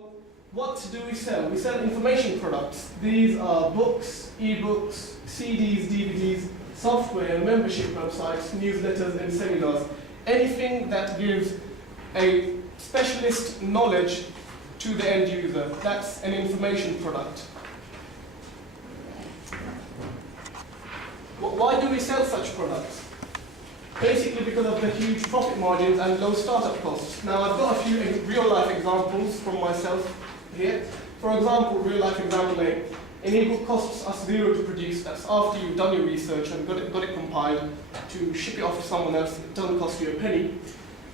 So what do we sell? We sell information products. These are books, e-books, CDs, DVDs, software, membership websites, newsletters, and seminars. Anything that gives a specialist knowledge to the end user. That's an information product. Why do we sell such products? Basically because of the huge profit margins and low startup costs. Now I've got a few real-life examples from myself here. For example, real-life example A. An ebook costs us $0 to produce. That's after you've done your research and got it compiled. To ship it off to someone else, it doesn't cost you a penny.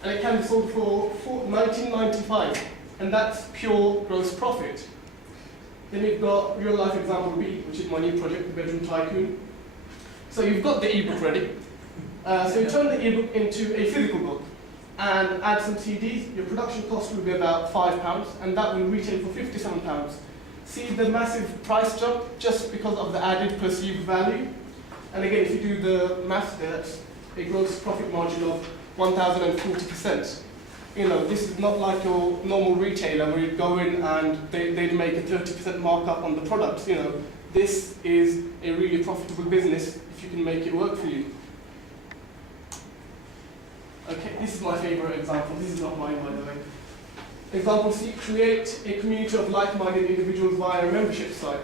And it can be sold for $19.95. And that's pure gross profit. Then you've got real-life example B, which is my new project, the Bedroom Tycoon. So you've got the ebook ready. So you turn the ebook into a physical book and add some CDs. Your production cost will be about £5, and that will retail for £57. See the massive price jump just because of the added perceived value. And again, if you do the math there, that's a gross profit margin of 1,040%. You know, this is not like your normal retailer where you go in and they'd make a 30% markup on the products. You know, this is a really profitable business if you can make it work for you. Okay, this is my favorite example. This is not mine, by the way. Example C, create a community of like-minded individuals via a membership site.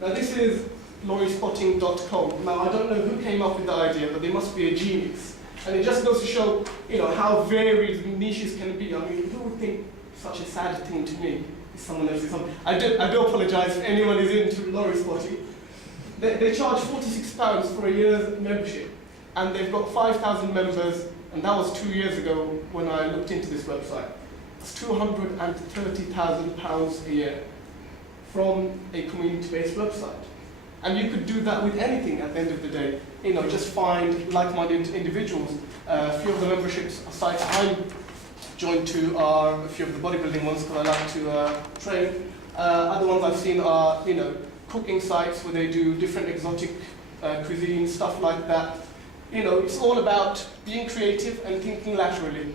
Now this is lorryspotting.com. Now I don't know who came up with the idea, but they must be a genius. And it just goes to show, you know, how varied niches can be. I mean, who would think such a sad thing to me is someone else's hobby? I do apologize if anyone is into lorry spotting. They charge £46 for a year's membership, and they've got 5,000 members. And that was 2 years ago when I looked into this website. It's £230,000 a year from a community-based website. And you could do that with anything at the end of the day. You know, just find like-minded individuals. A few of the memberships sites I'm joined to are a few of the bodybuilding ones because I like to train. Other ones I've seen are, you know, cooking sites where they do different exotic cuisine, stuff like that. You know, it's all about being creative and thinking laterally.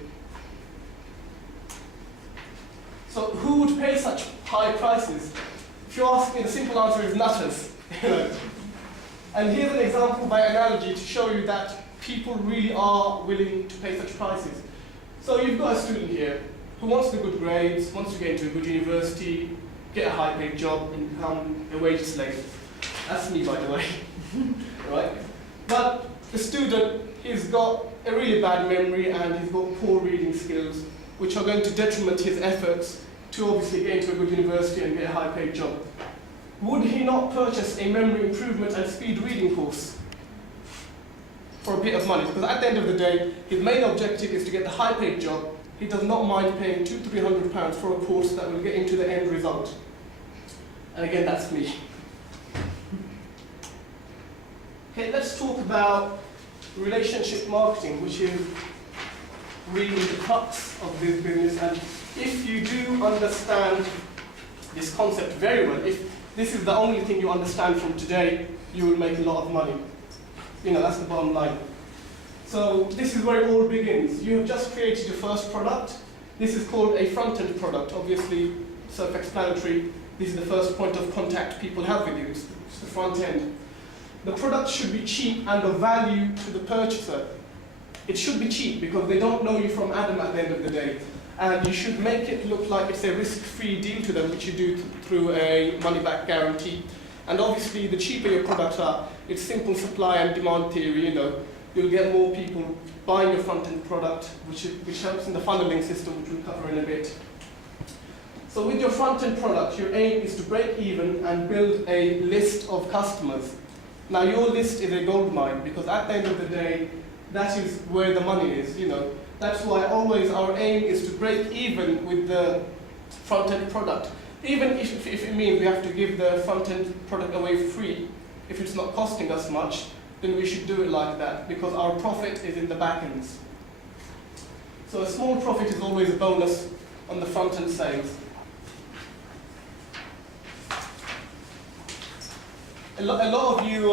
So who would pay such high prices? If you ask me, the simple answer is nutters. And here's an example by analogy to show you that people really are willing to pay such prices. So you've got a student here who wants the good grades, wants to get into a good university, get a high-paid job, and become a wage slave. That's me, by the way. Right? But the student, he's got a really bad memory and he's got poor reading skills, which are going to detriment his efforts to obviously get into a good university and get a high-paid job. Would he not purchase a memory improvement and speed reading course for a bit of money? Because at the end of the day, his main objective is to get the high-paid job. He does not mind paying £200–300 for a course that will get him to the end result. And again, that's me. Okay, let's talk about relationship marketing, which is really the crux of this business. And if you do understand this concept very well, if this is the only thing you understand from today, you will make a lot of money. You know, that's the bottom line. So this is where it all begins. You have just created your first product. This is called a front-end product. Obviously, self-explanatory. This is the first point of contact people have with you. It's the front end. The product should be cheap and of value to the purchaser. It should be cheap because they don't know you from Adam at the end of the day. And you should make it look like it's a risk-free deal to them, which you do through a money-back guarantee. And obviously, the cheaper your products are, it's simple supply and demand theory, you know. You'll get more people buying your front-end product, which helps in the funneling system, which we'll cover in a bit. So with your front-end product, your aim is to break even and build a list of customers. Now your list is a gold mine because at the end of the day, that is where the money is, you know. That's why always our aim is to break even with the front-end product. Even if it means we have to give the front-end product away free, if it's not costing us much, then we should do it like that because our profit is in the back ends. So a small profit is always a bonus on the front-end sales. A lot of you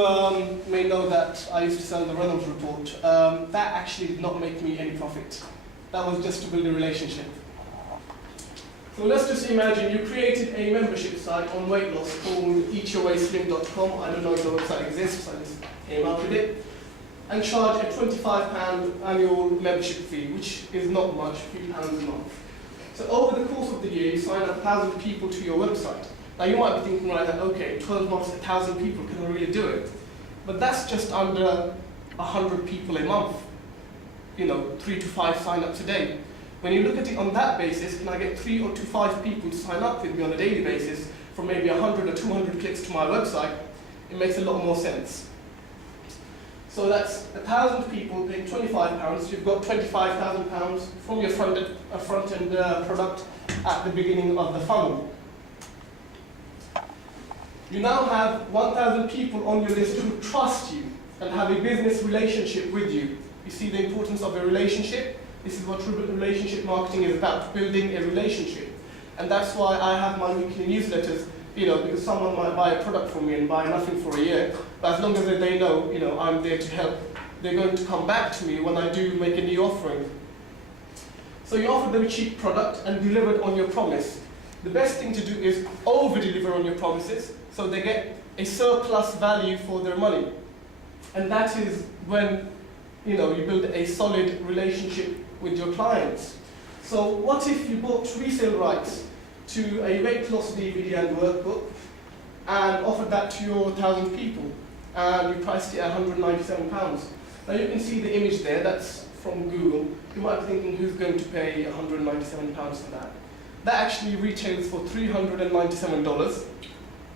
may know that I used to sell the Reynolds report. That actually did not make me any profit. That was just to build a relationship. So let's just imagine you created a membership site on weight loss called eatyourwayslim.com. I don't know if the website exists, I just came up with it. And charge a £25 annual membership fee, which is not much, a few pounds a month. So over the course of the year, you sign up 1,000 people to your website. Now you might be thinking like that, okay, 12 months, 1,000 people, can I really do it? But that's just under 100 people a month. 3 to 5 sign-ups a day. When you look at it on that basis, can I get 3 or 5 people to sign up with me on a daily basis from maybe 100 or 200 clicks to my website? It makes a lot more sense. So that's 1,000 people paying £25. You've got £25,000 from your front-end product at the beginning of the funnel. You now have 1,000 people on your list who trust you and have a business relationship with you. You see the importance of a relationship? This is what relationship marketing is about, building a relationship. And that's why I have my weekly newsletters, because someone might buy a product from me and buy nothing for a year, but as long as they know, I'm there to help, they're going to come back to me when I do make a new offering. So you offer them a cheap product and delivered on your promise. The best thing to do is over-deliver on your promises so they get a surplus value for their money. And that is when you build a solid relationship with your clients. So what if you bought resale rights to a weight loss DVD and workbook and offered that to your 1,000 people and you priced it at £197? Now you can see the image there, that's from Google. You might be thinking, who's going to pay £197 for that? That actually retails for $397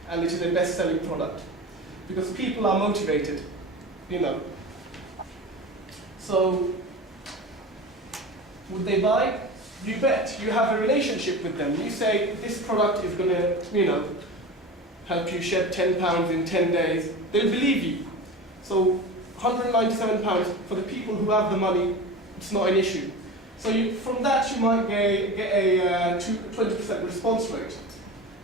and it is a best-selling product because people are motivated, So, would they buy? You bet. You have a relationship with them. You say, this product is going to, help you shed 10 pounds in 10 days. They'll believe you. So, £197 for the people who have the money, it's not an issue. So from that, you might get a 20% response rate.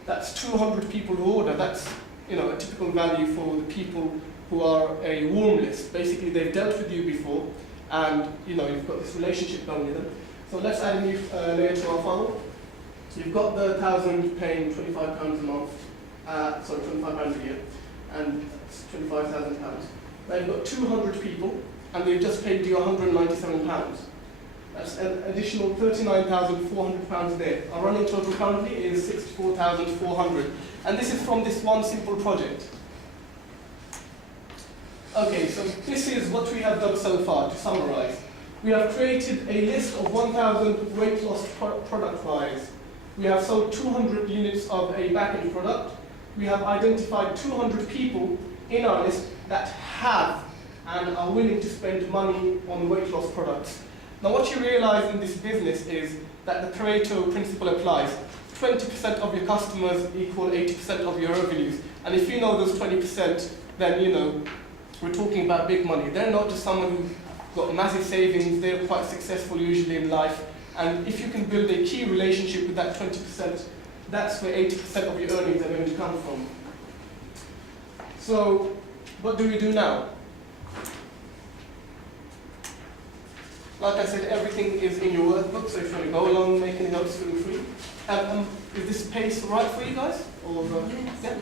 That's 200 people who order. That's a typical value for the people who are a warm list. Basically, they've dealt with you before, and you've got this relationship going with them. So let's add a new layer to our funnel. You've got the 1,000 paying £25 a month, £25 a year, and it's £25,000. Now you've got 200 people, and they've just paid you £197. That's an additional £39,400 there. Our running total currently is £64,400, and this is from this one simple project. Okay, so this is what we have done so far, to summarize. We have created a list of 1,000 weight loss product buyers. We have sold 200 units of a back-end product. We have identified 200 people in our list that have and are willing to spend money on weight loss products. Now what you realize in this business is that the Pareto principle applies. 20% of your customers equal 80% of your revenues. And if you know those 20%, then we're talking about big money. They're not just someone who's got massive savings, they're quite successful usually in life. And if you can build a key relationship with that 20%, that's where 80% of your earnings are going to come from. So, what do we do now? Like I said, everything is in your workbook, so if you want to go along, make any notes, feel free. Is this pace right for you guys? Or, yes.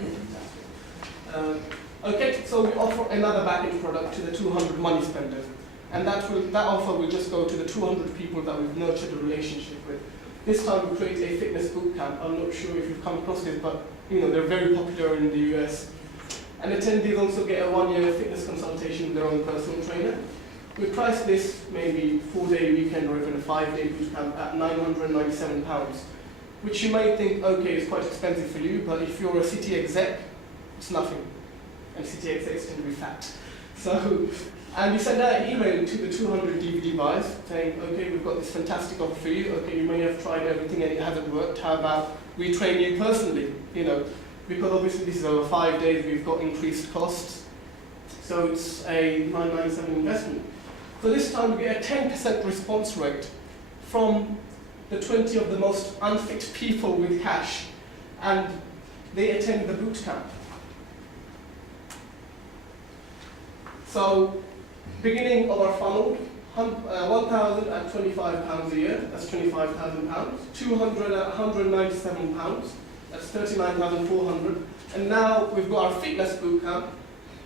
Yeah? Okay, so we offer another back-end product to the 200 money spenders. And that offer will just go to the 200 people that we've nurtured a relationship with. This time we create a fitness bootcamp. I'm not sure if you've come across this, but they're very popular in the US. And attendees also get a 1-year fitness consultation with their own personal trainer. We price this maybe 4-day weekend or even a 5-day bootcamp at £997, which you may think, okay, it's quite expensive for you, but if you're a city exec, it's nothing. And city execs tend to be fat. So, and we send out an email to the 200 DVD buyers saying, okay, we've got this fantastic offer for you. Okay, you may have tried everything and it hasn't worked. How about we train you personally? Because obviously this is over 5 days, we've got increased costs. So it's a $997 investment. So this time we get a 10% response rate from the 20 of the most unfit people with cash, and they attend the boot camp. So, beginning of our funnel, £1,025 a year, that's £25,000. 200 at £197, that's 39,400. And now we've got our fitness boot camp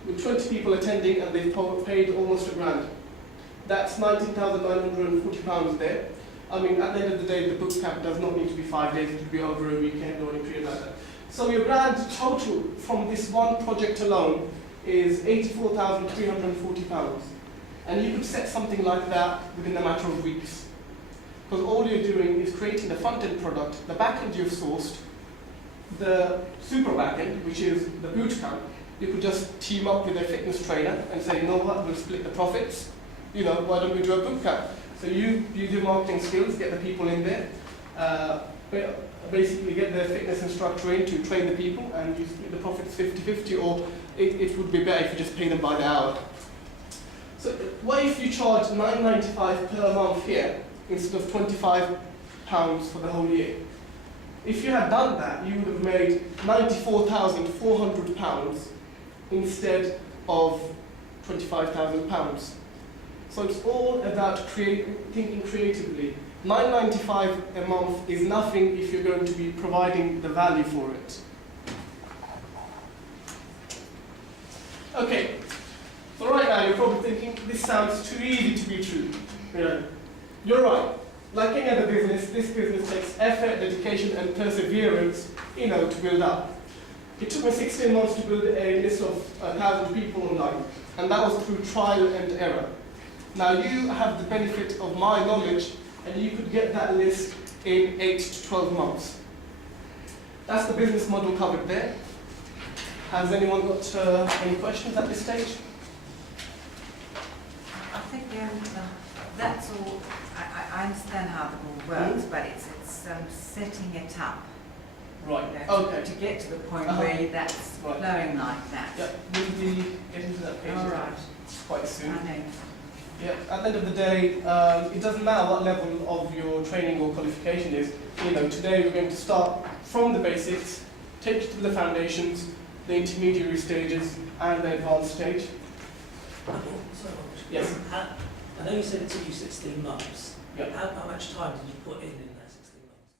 with 20 people attending, and they've paid almost £1,000. That's £19,940 there. I mean, at the end of the day, the boot camp does not need to be 5 days, it could be over a weekend or any period like that. So your grand total from this one project alone is £84,340. And you could set something like that within a matter of weeks. Because all you're doing is creating the front-end product, the back-end you've sourced, the super back-end, which is the boot camp. You could just team up with a fitness trainer and say, you know what, we'll split the profits. You know, why don't we do a boot camp? So you do marketing skills, get the people in there, basically get the fitness instructor in to train the people, and you split the profits 50-50, or it would be better if you just pay them by the hour. So what if you charge £9.95 per month here instead of £25 for the whole year? If you had done that, you would have made £94,400 instead of £25,000. So it's all about thinking creatively. £9.95 a month is nothing if you're going to be providing the value for it. Okay, so right now you're probably thinking, this sounds too easy to be true. You're right. Like any other business, this business takes effort, dedication, and perseverance, to build up. It took me 16 months to build a list of 1,000 people online, and that was through trial and error. Now you have the benefit of my knowledge, and you could get that list in 8 to 12 months. That's the business model covered there. Has anyone got any questions at this stage? I think that's all. I understand how the ball works, but it's setting it up. Right. To get to the point where that's flowing like that. Yeah, we'll be getting to that page. All right. Quite soon. I know. Yeah. At the end of the day, it doesn't matter what level of your training or qualification is. Today we're going to start from the basics, take you to the foundations, the intermediary stages, and the advanced stage. Yes. I know you said it took you 16 months. Yeah. How much time did you put in